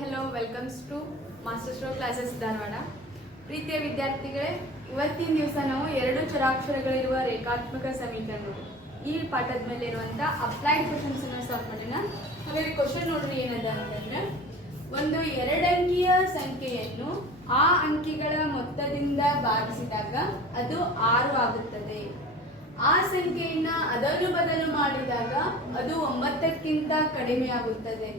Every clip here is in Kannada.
Hello welcomes to master stroke classes Dharwad. ಪ್ರೀತಿಯ ವಿದ್ಯಾರ್ಥಿಗಳೇ, ಇವತ್ತಿನ ದಿವಸ ನಾವು ಎರಡು ಚರಾಕ್ಷರಗಳಿರುವ ರೇಖಾತ್ಮಕ ಸಮೀಕರಣಗಳು ಈ ಪಾಠದ ಮೇಲೆ ಇರುವಂಥ ಅಪ್ಲೈಡ್ ಕ್ವಶನ್ಸ್ ಅನ್ನು ಸಾಲ್ವ್ ಮಾಡೋಣ. ಹಾಗಾಗಿ ಕ್ವಶನ್ ನೋಡ್ರಿ ಏನದ ಅಂತಂದ್ರೆ, ಒಂದು ಎರಡಂಕಿಯ ಸಂಖ್ಯೆಯನ್ನು ಆ ಅಂಕಿಗಳ ಮೊತ್ತದಿಂದ ಭಾಗಿಸಿದಾಗ ಅದು 6 ಆಗುತ್ತದೆ. ಆ ಸಂಖ್ಯೆಯನ್ನ ಅದಲು ಬದಲು ಮಾಡಿದಾಗ ಅದು 9ಕ್ಕಿಂತ ಕಡಿಮೆ ಆಗುತ್ತದೆ.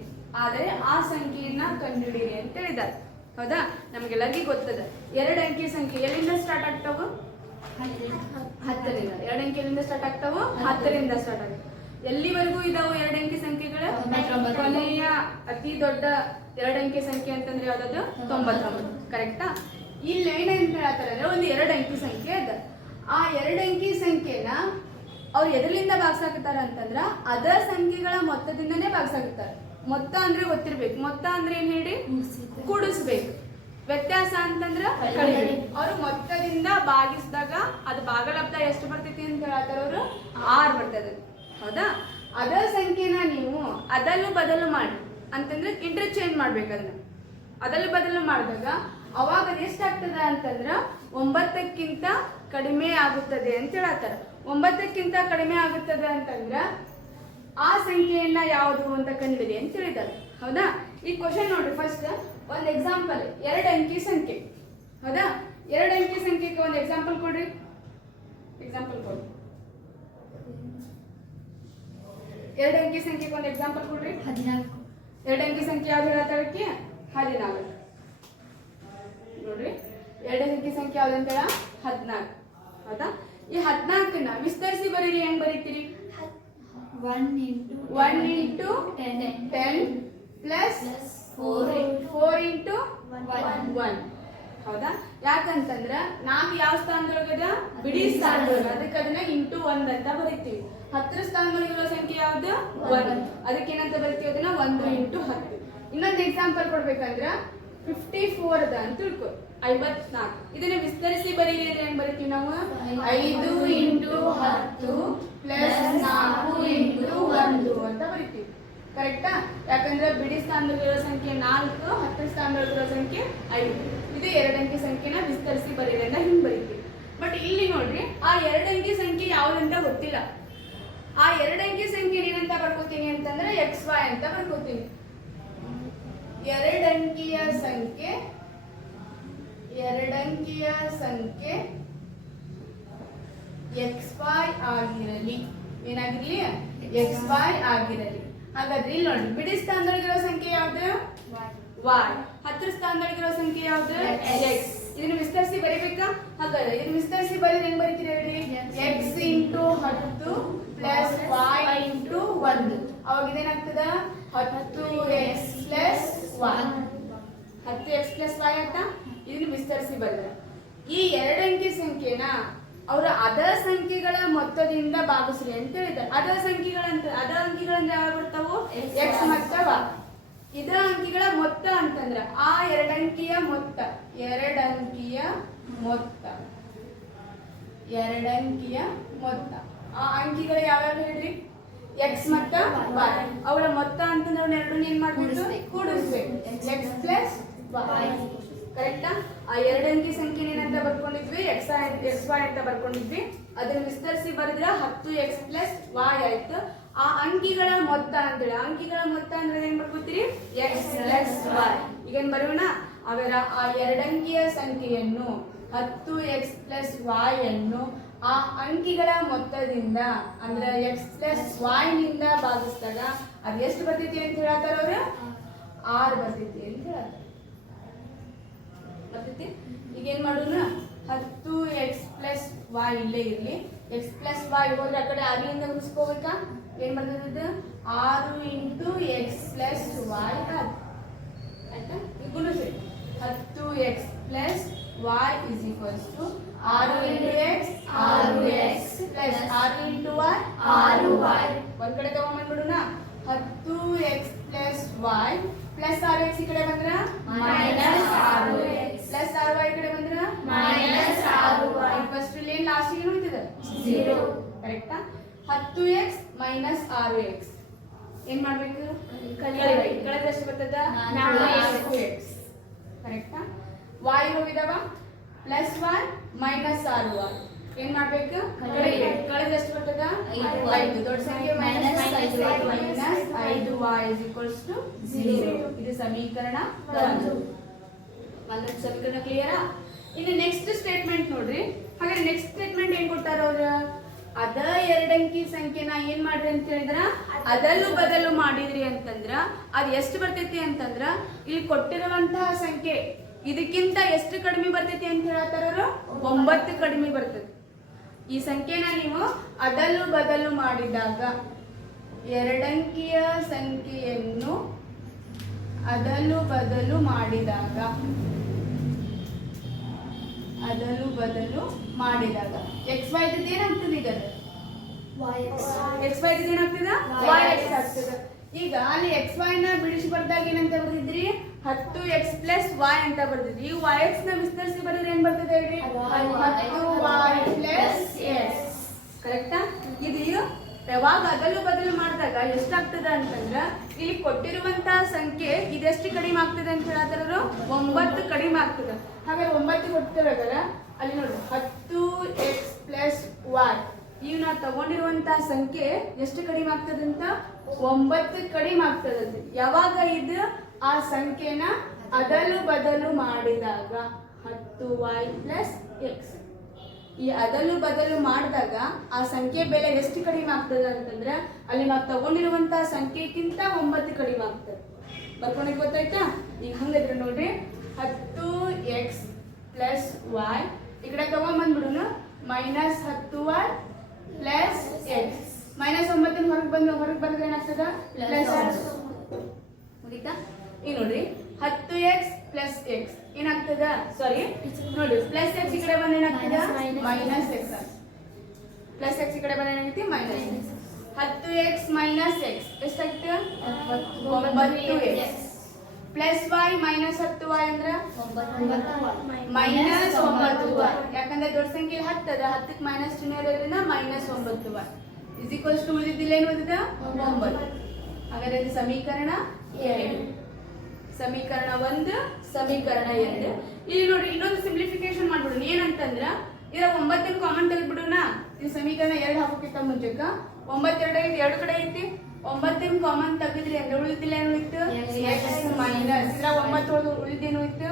ಆದರೆ ಆ ಸಂಖ್ಯೆಯನ್ನ ಕಂಡುಹಿಡಿಯಿರಿ ಅಂತ ಹೇಳಿದ್ದಾರೆ. ಹೌದಾ? ನಮಗೆಲ್ಲರಿಗೂ ಗೊತ್ತದ ಎರಡು ಅಂಕಿ ಸಂಖ್ಯೆ ಎಲ್ಲಿಂದ ಸ್ಟಾರ್ಟ್ ಆಗ್ತಾವ? 10ರಿಂದ. ಎರಡು ಅಂಕಿ ಎಲ್ಲಿಂದ ಸ್ಟಾರ್ಟ್ ಆಗ್ತಾವ? 10ರಿಂದ ಸ್ಟಾರ್ಟ್ ಆಗ್ತಾವ. ಎಲ್ಲಿವರೆಗೂ ಇದಾವು ಎರಡು ಅಂಕಿ ಸಂಖ್ಯೆಗಳ? ಕೊನೆಯ ಅತಿ ದೊಡ್ಡ ಎರಡು ಅಂಕಿ ಸಂಖ್ಯೆ ಅಂತಂದ್ರೆ ಯಾವ್ದು? 99. ಕರೆಕ್ಟಾ? ಇಲ್ಲಿ ಏನಂತ ಹೇಳ್ತಾರೆ ಅಂದ್ರೆ, ಒಂದು ಎರಡು ಅಂಕಿ ಸಂಖ್ಯೆ ಅದ. ಆ ಎರಡು ಅಂಕಿ ಸಂಖ್ಯೆನ ಅವ್ರು ಎದರಿಂದ ಭಾಗಿಸಾಕತ್ತಾರ ಅಂತಂದ್ರ ಅದರ ಸಂಖ್ಯೆಗಳ ಮೊತ್ತದಿಂದನೇ ಭಾಗಿಸಾಕತ್ತಾರ. ಮೊತ್ತ ಅಂದ್ರೆ ಗೊತ್ತಿರ್ಬೇಕು. ಮೊತ್ತ ಅಂದ್ರೆ ಏನ್ ಹೇಳಿ? ಕೂಡಿಸ್ಬೇಕು. ವ್ಯತ್ಯಾಸ ಅಂತಂದ್ರ ಕಡಿಬೇಕು. ಅವರು ಮೊತ್ತದಿಂದ ಭಾಗಿಸಿದಾಗ ಅದು ಭಾಗಲಬ್ಧ ಎಷ್ಟು ಬರ್ತೈತಿ ಅಂತ ಹೇಳ್ತಾರ ಅವರು? 6 ಬರ್ತದೆ. ಹೌದಾ? ಅದರ ಸಂಖ್ಯೆನ ನೀವು ಅದಲು ಬದಲು ಮಾಡಿ ಅಂತಂದ್ರೆ ಇಂಟರ್ಚೇಂಜ್ ಮಾಡ್ಬೇಕು. ಅದನ್ನ ಅದಲು ಬದಲು ಮಾಡಿದಾಗ ಅವಾಗ ಅದು ಎಷ್ಟಾಗ್ತದ ಅಂತಂದ್ರ 9ಕ್ಕಿಂತ ಕಡಿಮೆ ಆಗುತ್ತದೆ ಅಂತ ಹೇಳತ್ತಾರ. 9ಕ್ಕಿಂತ ಕಡಿಮೆ ಆಗುತ್ತದೆ ಅಂತಂದ್ರ ಆ ಸಂಖ್ಯೆಯನ್ನ ಯಾವುದು ಅಂತ ಕಂಡುಹಿಡಿ ಅಂತ ಹೇಳಿದ್ದಾರೆ. ಹೌದಾ? ಈ ಕ್ವಶನ್ ನೋಡ್ರಿ. ಫಸ್ಟ್ ಒಂದು ಎಕ್ಸಾಂಪಲ್, ಎರಡು ಅಂಕಿ ಸಂಖ್ಯೆ. ಹೌದಾ? ಎರಡು ಅಂಕಿ ಸಂಖ್ಯೆಗೆ ಒಂದು ಎಕ್ಸಾಂಪಲ್ ಕೊಡ್ರಿ. ಎಕ್ಸಾಂಪಲ್ ಕೊಡ್ರಿ. ಎರಡು ಅಂಕಿ ಸಂಖ್ಯೆಗೆ ಒಂದು ಎಕ್ಸಾಂಪಲ್ ಕೊಡ್ರಿ. 14. ಎರಡು ಅಂಕಿ ಸಂಖ್ಯೆ ಯಾವ್ದು ಹೇಳ್ತಾಳಕ್ಕೆ? 14. ನೋಡ್ರಿ, ಎರಡು ಅಂಕಿ ಸಂಖ್ಯೆ ಯಾವ್ದು ಅಂತ ಹೇಳ? 14. ಹೌದಾ? ಈ 14ನ ವಿಸ್ತರಿಸಿ ಬರೀರಿ. ಹೆಂಗ್ ಬರೀತೀರಿ? 1 into 10 plus 4 into 1. ಹೌದಾ? ಯಾಕಂತಂದ್ರ ನಾವು ಯಾವ ಸ್ಥಾನದೊಳಗದ? ಬಿಡಿ ಸ್ಥಾನದೊಳಗ. ಅದಕ್ಕೆ ಅದನ್ನ ಇಂಟು 1 ಅಂತ ಬರೀತೀವಿ. 10 ಸ್ಥಾನದೊಳಗಿರೋ ಸಂಖ್ಯೆ ಯಾವ್ದು? 1. ಅದಕ್ಕೆ ಏನಂತ ಬರೀತೀವಿ? ಅದನ್ನ 1 into 10. ಇನ್ನೊಂದು ಎಕ್ಸಾಂಪಲ್ ಕೊಡ್ಬೇಕಂದ್ರ 54 ಅದ ಅಂತ ತಿಳ್ಕೊ. 54. ಇದನ್ನ ವಿಸ್ತರಿಸಿ ಬರೀರಿ ಅಂದ್ರೆ ಹೆಂಗ್ ಬರೀತೀವಿ ನಾವು? 5 into 10 plus 4 into 1 ಅಂತ ಬರೀತೀವಿ. ಕರೆಕ್ಟಾ? ಯಾಕಂದ್ರೆ ಬಿಡಿ ಸ್ಥಾನದಲ್ಲಿರೋ ಸಂಖ್ಯೆ 4, 10 ಸ್ಥಾನದಲ್ಲಿರೋ ಸಂಖ್ಯೆ 5. ಇದು ಎರಡು ಅಂಕಿ ಸಂಖ್ಯೆನ ವಿಸ್ತರಿಸಿ ಬರೀರಿ ಅಂತ ಹಿಂಗ್ ಬರೀತೀವಿ. ಬಟ್ ಇಲ್ಲಿ ನೋಡ್ರಿ, ಆ ಎರಡು ಅಂಕಿ ಸಂಖ್ಯೆ ಯಾವ್ದಂತ ಗೊತ್ತಿಲ್ಲ. ಆ ಎರಡು ಅಂಕಿ ಸಂಖ್ಯೆ ಏನಂತ ಬರ್ಕೋತೀನಿ ಅಂತಂದ್ರೆ XY ಅಂತ ಬರ್ಕೋತೀನಿ. ಎರಡಂಕಿಯ ಸಂಖ್ಯೆ XY ಆಗಿರಲಿ. ಏನಾಗಿರ್ಲಿ? XY ಆಗಿರಲಿ. ಹಾಗಾದ್ರೆ ಇಲ್ಲಿ ನೋಡಿ, ಬಿಡಿ ಸ್ಥಾನದೊಳಗಿರೋ ಸಂಖ್ಯೆ ಯಾವ್ದು? Y. 10 ಸ್ಥಾನದೊಳಗಿರೋ ಸಂಖ್ಯೆ ಯಾವ್ದು? X. ಇದನ್ನ ವಿಸ್ತರಿಸಿ ಬರೀಬೇಕಾ? ಹಾಗಾದ್ರೆ ಇದನ್ನ ವಿಸ್ತರಿಸಿ ಬರೀರಿ. ಹೆಂಗ್ ಬರೀತೀರಿ ಹೇಳಿ? X into 10 plus Y into 1. ಅವಾಗ ಇದೇನಾಗ್ತದ? 10x plus y. 10x plus y ಆಯ್ತಾ? ಇದನ್ನ ವಿಸ್ತರಿಸಿ ಬರೆದ ಈ ಎರಡು ಅಂಕಿ ಸಂಖ್ಯೆನ ಅವರ ಅದ ಸಂಖ್ಯೆಗಳ ಮೊತ್ತದಿಂದ ಭಾಗಿಸ್ರಿ ಅಂತ ಹೇಳಿದ್ದಾರೆ. ಅದ ಅಂಕಿಗಳಂದ್ರೆ ಯಾವ ಬರ್ತಾವು? x ಮತ್ತು y. ಇದ ಅಂಕಿಗಳ ಮೊತ್ತ ಅಂತಂದ್ರ ಆ ಎರಡಂಕಿಯ ಮೊತ್ತ. ಆ ಅಂಕಿಗಳು ಯಾವ್ಯಾವ ಹೇಳ್ರಿ? x ಮತ್ತು y. ಅವಳ ಮೊತ್ತ ಅಂತಂದ್ರೆ ಅವ್ನ ಎರಡನ್ನ ಏನ್ ಮಾಡ್ಬೇಕು? ಕೂಡಿಸ್ಬೇಕು. x plus y. ಕರೆಕ್ಟಾ? ಆ ಎರಡು ಅಂಕಿ ಸಂಖ್ಯೆ ಏನಂತ ಬರ್ಕೊಂಡಿದ್ವಿ? XY ಅಂತ ಬರ್ಕೊಂಡಿದ್ವಿ. ಅದನ್ನ ವಿಸ್ತರಿಸಿ ಬರೆದ್ರೆ 10x plus y ಆಯ್ತು. ಆ ಅಂಕಿಗಳ ಮೊತ್ತ ಅಂದ್ರೆ ಏನ್ ಬರ್ಕೋತೀರಿ? x plus y. ಈಗೇನ್ ಬರೋಣ? ಅವರ ಆ ಎರಡಂಕಿಯ ಸಂಖ್ಯೆಯನ್ನು 10x plus y ಅನ್ನು ಆ ಅಂಕಿಗಳ ಮೊತ್ತದಿಂದ ಅಂದ್ರೆ x plus y ನಿಂದ ಭಾಗಿಸಿದಾಗ ಅದು ಎಷ್ಟು ಬರ್ತೈತಿ ಅಂತ ಹೇಳ್ತಾರ ಅವ್ರು? 6 ಬರ್ತೈತಿ ಅಂತ ಹೇಳ್ತಾರೆ. ಬರ್ತೈತಿ. ಈಗ ಏನ್ ಮಾಡೋಣ? 10x plus y ಇಲ್ಲೇ ಇರ್ಲಿ. x plus y ಹೋದ್ರೆ ಆ ಕಡೆ 6ರಿಂದ ಗುಣಿಸ್ಕೋಬೇಕಾ? ಏನ್ ಬರ್ತೈತಿ? 6 into x plus y ಆಯ್ತಾ? ಈಗ ಗುಣಿಸಿ. 10x plus y is equals to 6 into x 6x plus 6 into y 6y. ಒಂದ್ ಕಡೆ ತಗೊಂಡ್ಬಿಡೋಣ. 10x plus y plus 6x ಈ ಕಡೆ ಬಂದ್ರ minus 6x plus 6y ಈ ಕಡೆ ಬಂದ್ರ minus 6y. ಫಸ್ಟ್ ಇಲ್ಲಿ ಲಾಸ್ಟ್ ಏನು ಉಳಿತದ? 0. ಕರೆಕ್ಟಾ? 10x minus 6x ಏನ್ ಮಾಡ್ಬೇಕು? ಕಳೆದ್ರೆ ಎಷ್ಟು ಬರ್ತದ? 4x. y ಹೋಗಿದಾವ plus 1 minus 6y ಏನ್ ಮಾಡ್ಬೇಕು ಕಳಿಬೇಕು ಕಳೆದ ಎಷ್ಟು ಬರ್ತದ 5 ದೊಡ್ಡ ಸಂಖ್ಯೆ minus 5y is equals to 0 ಇದು ಸಮೀಕರಣ 1 ಸಮೀಕರಣ ಕ್ಲಿಯರಾ ಇನ್ನು ನೆಕ್ಸ್ಟ್ ಸ್ಟೇಟ್ಮೆಂಟ್ ನೋಡ್ರಿ ಹಾಗಾದ್ರೆ ನೆಕ್ಸ್ಟ್ ಸ್ಟೇಟ್ಮೆಂಟ್ ಏನ್ ಕೊಟ್ಟಾರ ಅವ್ರು ಅದ ಎರಡಂಕಿ ಸಂಖ್ಯೆನ ಏನ್ ಮಾಡ್ರಿ ಅಂತ ಹೇಳಿದ್ರ ಅದಲು ಬದಲು ಮಾಡಿದ್ರಿ ಅಂತಂದ್ರ ಅದ್ ಎಷ್ಟು ಬರ್ತೈತಿ ಅಂತಂದ್ರ ಇಲ್ಲಿ ಕೊಟ್ಟಿರುವಂತಹ ಸಂಖ್ಯೆ ಇದಕ್ಕಿಂತ ಎಷ್ಟು ಕಡಿಮೆ ಬರ್ತೈತಿ ಅಂತ ಹೇಳತ್ತಾರ ಅವರು 9 ಕಡಿಮೆ ಬರ್ತೈತಿ ಈ ಸಂಖ್ಯೆನ ನೀವು ಅದಲು ಬದಲು ಮಾಡಿದಾಗ ಎರಡಂಕಿಯ ಸಂಖ್ಯೆಯನ್ನು ಅದಲು ಬದಲು ಮಾಡಿದಾಗ ಎಕ್ಸ್ ವೈ ಏನಾಗ್ತದೆ ಈಗ ಎಕ್ಸ್ ವೈ ಏನಾಗ್ತದ ವೈ ಎಕ್ಸ್ ಆಗ್ತದೆ ಈಗ ಅಲ್ಲಿ ಎಕ್ಸ್ ವೈ ನ ಬಿಡಿಸಿ ಬರ್ದಾಗ ಏನಂತ ಬರ್ದಿದ್ರಿ 10x ಪ್ಲಸ್ y ಅಂತ ಬರ್ದಿದ್ರಿ ಈ y x ನ ವಿಸ್ತರಿಸಿ ಬರೆದ್ರೆ ಏನ್ ಬರ್ತದೆ ಹೇಳ್ರಿ 10y ಪ್ಲಸ್ x ಕರೆಕ್ಟಾ ಇದು ಯಾವಾಗ ಅದಲು ಬದಲು ಮಾಡಿದಾಗ ಎಷ್ಟಾಗ್ತದ ಅಂತಂದ್ರ ಇಲ್ಲಿ ಕೊಟ್ಟಿರುವಂತಹ ಸಂಖ್ಯೆ ಇದೆಷ್ಟು ಕಡಿಮೆ ಆಗ್ತದೆ ಅಂತ ಹೇಳತ್ತಾರ 9 ಕಡಿಮೆ ಆಗ್ತದೆ ಹಾಗಾದ್ರೆ 9 ಕೊಟ್ಟಿರಲ್ಲ ಅಲ್ಲಿ ನೋಡಿ 10x ಪ್ಲಸ್ y ಈಗ ನಾವು ತಗೊಂಡಿರುವಂತಹ ಸಂಖ್ಯೆ ಎಷ್ಟು ಕಡಿಮೆ ಆಗ್ತದಂತ 9 ಕಡಿಮೆ ಆಗ್ತದಂತೆ ಯಾವಾಗ ಇದು ಆ ಸಂಖ್ಯೆನ ಅದಲು ಬದಲು ಮಾಡಿದಾಗ 10y ಪ್ಲಸ್ x ಈ ಅದಲು ಬದಲು ಮಾಡಿದಾಗ ಆ ಸಂಖ್ಯೆ ಬೆಲೆ ಎಷ್ಟು ಕಡಿಮೆ ಆಗ್ತದೆ ಅಂತಂದ್ರೆ ಅಲ್ಲಿ ನಾವು ತಗೊಂಡಿರುವಂತಹ ಸಂಖ್ಯೆಗಿಂತ 9 ಕಡಿಮೆ ಆಗ್ತದೆ ಬರ್ಕೊಳಕ್ ಗೊತ್ತಾಯ್ತಾ ಈಗ ಹಂಗಿದ್ರೆ ನೋಡ್ರಿ 10x ಪ್ಲಸ್ y ಈ ಕಡೆ ತಗೊಂಡ್ಬಂದ್ಬಿಡೋಣ minus 10y plus x minus 9 ಹೊರಗೆ ಬಂದ್ರೆ ಏನಾಗ್ತದ ಪ್ಲಸ್ ಮುಗಿತಾ ಈಗ ನೋಡ್ರಿ 10x ಪ್ಲಸ್ x ಏನಾಗ್ತದ ಸಾರಿ ನೋಡಿ ಪ್ಲಸ್ x ಈ ಕಡೆ ಬಂದ್ರೆ ಏನಾಗ್ತದ ಮೈನಸ್ x ಪ್ಲಸ್ x ಈ ಕಡೆ ಬಂದ್ರೆ ಏನಾಗುತ್ತೆ ಮೈನಸ್ 10x ಮೈನಸ್ x ಎಷ್ಟಾಗ್ತದೆ 9x plus y minus 10y ಅಂದ್ರೆ ಮೈನಸ್ 9y ಯಾಕಂದ್ರೆ ದೊಡ್ಡ ಸಂಖ್ಯೆ 10 ಅದ 10ಕ್ಕೆ ಮೈನಸ್ ಚಿಹ್ನೆ ಇರೋದ್ರಿಂದ minus 9y is equals to ಉಳಿದಿಲ್ಲ ಏನು ಉಳಿದ 9 ಹಾಗಾದ್ರೆ ಇದು ಸಮೀಕರಣ 2 ಸಮೀಕರಣ 1 ಸಮೀಕರಣ 2 ಇಲ್ಲಿ ನೋಡಿ ಇನ್ನೊಂದು ಸಿಂಪ್ಲಿಫಿಕೇಶನ್ ಮಾಡ್ಬಿಡೋಣ ಏನಂತಂದ್ರ ಇದ 9 ಕಾಮನ್ ತೆಗೆದ್ಬಿಡೋಣ ಈ ಸಮೀಕರಣ 2 ಹಾಕೋಕ್ಕಿಂತ ಮುಂಚೆಕ 9 2 ಐತಿ 2 ಕಡೆ ಐತಿ 9 ಕಾಮನ್ ತೆಗೆದ್ರಿ ಅಂದ್ರೆ ಉಳಿದಿಲ್ಲ ಏನು ಉಳಿತು x ಮೈನಸ್ ಇದ್ರ 9 ಉಳಿದೇನು ಉಳಿತು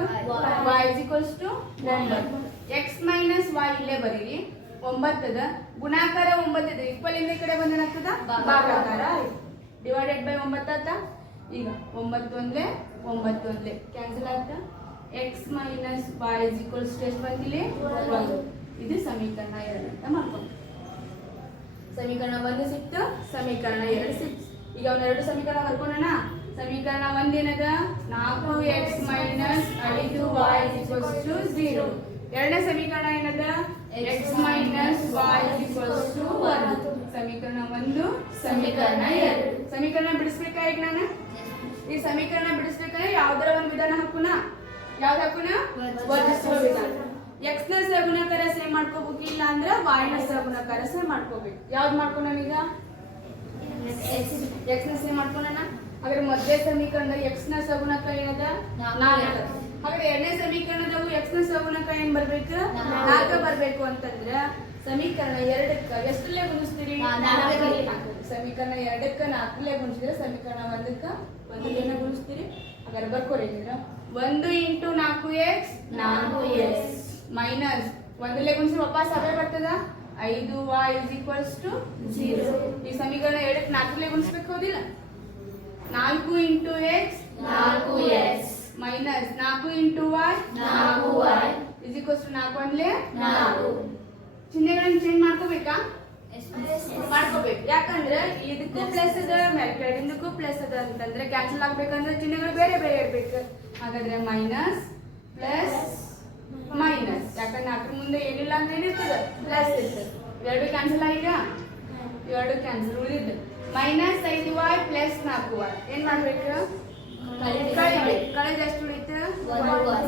y is equals to 9 x minus y ಇಲ್ಲೇ ಬರೀರಿ 9 ಅದ ಗುಣಾಕಾರ 9 ಇದೆ ಈಕ್ವಲ್ ಇಂದ ಈ ಕಡೆ ಬಂದ್ರೆ ಏನಾಗ್ತದ ಭಾಗಾಕಾರ ಡಿವೈಡೆಡ್ ಬೈ 9 ಆತ ಈಗ 9 ಒಂದೇ 9 ಒಂದೇ ಕ್ಯಾನ್ಸಲ್ ಆಯ್ತಾ x minus y is equals to ಎಷ್ಟು ಬಂದಿಲ್ಲ 1 ಇದು ಸಮೀಕರಣ 2 ಅಂತ ಮಾಡ್ಕೊಂಡು ಸಮೀಕರಣ 1 ಸಿಕ್ತು ಸಮೀಕರಣ 2 ಸಿಕ್ತು ಈಗ ಅವನ ಎರಡು ಸಮೀಕರಣ ಬರ್ಕೊಳ್ಳೋಣ ಸಮೀಕರಣ 1 ಏನದ 4x minus 5y is equals to 0 ಎರಡನೇ ಸಮೀಕರಣ ಏನದ x minus y is equals to 1 ಸಮೀಕರಣ 1 ಸಮೀಕರಣ 2 ಸಮೀಕರಣ ಬಿಡಿಸ್ಬೇಕಾ ಈಗ ನಾನು ಈ ಸಮೀಕರಣ ಬಿಡಿಸ್ಬೇಕಾದ್ರೆ ಯಾವ್ದರ ಒಂದು ವಿಧಾನ ಹಾಕುನಾ ಯಾವ್ದು ಹಾಕುನಾ ವರ್ಧಿಸುವ ವಿಧಾನ x ನ ಸಗುಣಾಕಾರ ಸೇಮ್ ಮಾಡ್ಕೋಬೇಕು ಇಲ್ಲ ಅಂದ್ರೆ y ನ ಸಗುಣಾಕಾರ ಸೇಮ್ ಮಾಡ್ಕೋಬೇಕು ಯಾವ್ದು ಮಾಡ್ಕೊಂಡ ಈಗ x ನ ಸೇಮ್ ಮಾಡ್ಕೊಂಡನ ಹಾಗಾದ್ರೆ ಮೊದಲನೇ ಸಮೀಕರಣದ x ನ ಸಗುಣಾಕಾರ ಏನದ 4 ಹಾಗಾದ್ರೆ ಎರಡನೇ ಸಮೀಕರಣದವು x ನ ಸಗುಣಾಕಾರ ಏನ್ ಬರ್ಬೇಕು 4 ಬರ್ಬೇಕು ಅಂತಂದ್ರೆ ಸಮೀಕರಣ 2ಕ್ಕೆ ಎಷ್ಟಲ್ಲೇ ಗುಣಿಸ್ತೀರಿ 4 ಸಮೀಕರಣ 2ಕ್ಕೆ 4 ಗುಣಿಸಿದ್ರೆ ಸಮೀಕರಣ 1ಕ್ಕೆ 1 ಗುಣಿಸ್ತೀರಿ ಹಾಗಾದ್ರೆ ಬರ್ಕೋರಿ 1 ಇಂಟು 4x 4x ಮೈನಸ್ 1 ಗುಣಿಸಿದ್ರೆ ವಾಪಸ್ ಅವೇ ಬರ್ತದ 5y is equals to 0 ಈ ಸಮೀಕರಣ 2ಕ್ಕೆ 4 ಗುಣಿಸ್ಬೇಕು ಹೌದಿಲ್ಲ 4 into x 4x minus 4 into y 4y is equals to 4 1 4 ಚಿಹ್ನೆಗಳನ್ನು ಚೇಂಜ್ ಮಾಡ್ಕೋಬೇಕಾ ಮಾಡ್ಕೋಬೇಕು ಯಾಕಂದ್ರೆ ಇದಕ್ಕೂ ಪ್ಲಸ್ ಅದ ಕೆಳಗಿಂದಕ್ಕೂ ಪ್ಲಸ್ ಅದ ಅಂತಂದ್ರೆ ಕ್ಯಾನ್ಸಲ್ ಆಗ್ಬೇಕಂದ್ರೆ ಚಿಹ್ನೆಗಳು ಬೇರೆ ಬೇರೆ ಇರ್ಬೇಕು ಹಾಗಾದ್ರೆ ಮೈನಸ್ ಪ್ಲಸ್ ಮೈನಸ್ ಯಾಕಂದ್ರೆ 4 ಮುಂದೆ ಏನಿಲ್ಲ ಅಂದ್ರೆ ಏನಿರ್ತದ ಪ್ಲಸ್ ಇರ್ತದೆ ಎರಡು ಕ್ಯಾನ್ಸಲ್ ಆಗ ಎರಡು ಕ್ಯಾನ್ಸಲ್ ಉಳಿದಿದ್ದು ಮೈನಸ್ 5y ಪ್ಲಸ್ 4y ಏನ್ ಮಾಡ್ಬೇಕು ಕಳಿಬೇಕು ಕಳೆದ ಎಷ್ಟು ಉಳಿತು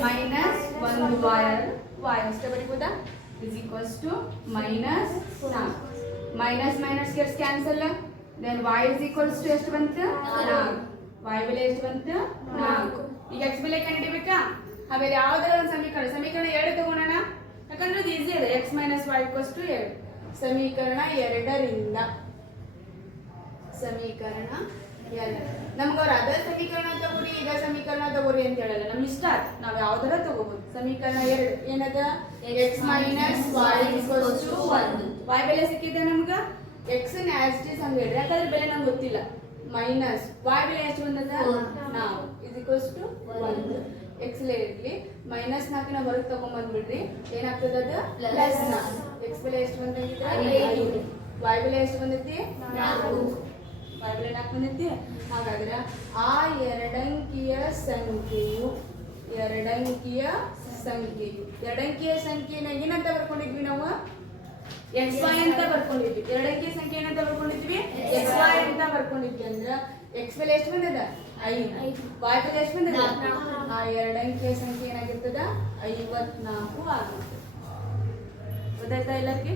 ಮೈನಸ್ 1y ಅಷ್ಟೇ ಬರೀಬೋದಾ is equals to minus 4 minus minus gets cancel then y is equals to ಎಷ್ಟು ಬಂತು 4 y ಬೆಲೆ ಎಷ್ಟು ಬಂತು 4 ಈಗ x ಬೆಲೆ ಕಂಡುಹಿಡಿಯಬೇಕಾ ಆಮೇಲೆ ಯಾವ್ದಾರ ಒಂದು ಸಮೀಕರಣ 2 ತಗೋಣ, ಯಾಕಂದ್ರೆ ಇದು ಈಸಿ ಇದೆ. x - y = 2. ಸಮೀಕರಣ 2ರಿಂದ ಸಮೀಕರಣ 2 ನಮ್ಗೆ ಅವ್ರು ಅದ ಸಮೀಕರಣ ತಗೋರಿ ಇದ ಸಮೀಕರಣ ತಗೋರಿ ಅಂತ ಹೇಳಲ್ಲ, ನಮ್ ಇಷ್ಟ ನಾವ್ ಯಾವ್ದಾರ ತಗೋಬಹುದು. ಸಮೀಕರಣ 2 ಏನದ x - y = 1. y ಬೆಲೆ ಸಿಕ್ಕಿದೆ ನಮ್ಗ, x ನ ಆಸ್ ಇಟ್ ಇಸ್ ಹಂಗ ಹೇಳ್ರಿ, ಯಾಕಂದ್ರೆ ಬೆಲೆ ನಮ್ಗೆ ಗೊತ್ತಿಲ್ಲ. ಮೈನಸ್ y ಬೆಲೆ ಎಷ್ಟು ಬಂದದ ನಾವು = 1. x ಇರ್ಲಿ ಮೈನಸ್ 4 ನ ಹೊರಗೆ ತಗೊಂಡ್ಬಂದ್ಬಿಡ್ರಿ, ಏನಾಗ್ತದ ಅದು ಪ್ಲಸ್ 4. x ಬೆಲೆ ಎಷ್ಟು ಬಂದಿದ್ರೆ 5, y ಬೆಲೆ ಎಷ್ಟು ಬಂದೈತಿ 4, y ಬೆಲೆ 4 ಬಂದೈತಿ. ಹಾಗಾದ್ರೆ ಆ ಎರಡಂಕಿಯ ಸಂಖ್ಯೆನ ಏನಂತ ಬರ್ಕೊಂಡಿದ್ವಿ ನಾವು, xy ಅಂತ ಬರ್ಕೊಂಡಿದ್ವಿ. ಎರಡಂಕಿಯ ಸಂಖ್ಯೆ ಏನಂತ ಬರ್ಕೊಂಡಿದ್ವಿ, xy ಅಂತ ಬರ್ಕೊಂಡಿದ್ವಿ. ಅಂದ್ರೆ x ಬೆಲೆ ಎಷ್ಟು ಬಂದದ 5, y ಬೆಲೆ ಎಷ್ಟು ಬಂದದ 4. ಆ ಎರಡಂಕಿಯ ಸಂಖ್ಯೆ ಏನಾಗಿರ್ತದ 54 ಆಗುತ್ತೆ. ಗೊತ್ತಾಯ್ತಾ ಎಲ್ಲರಿಗೆ?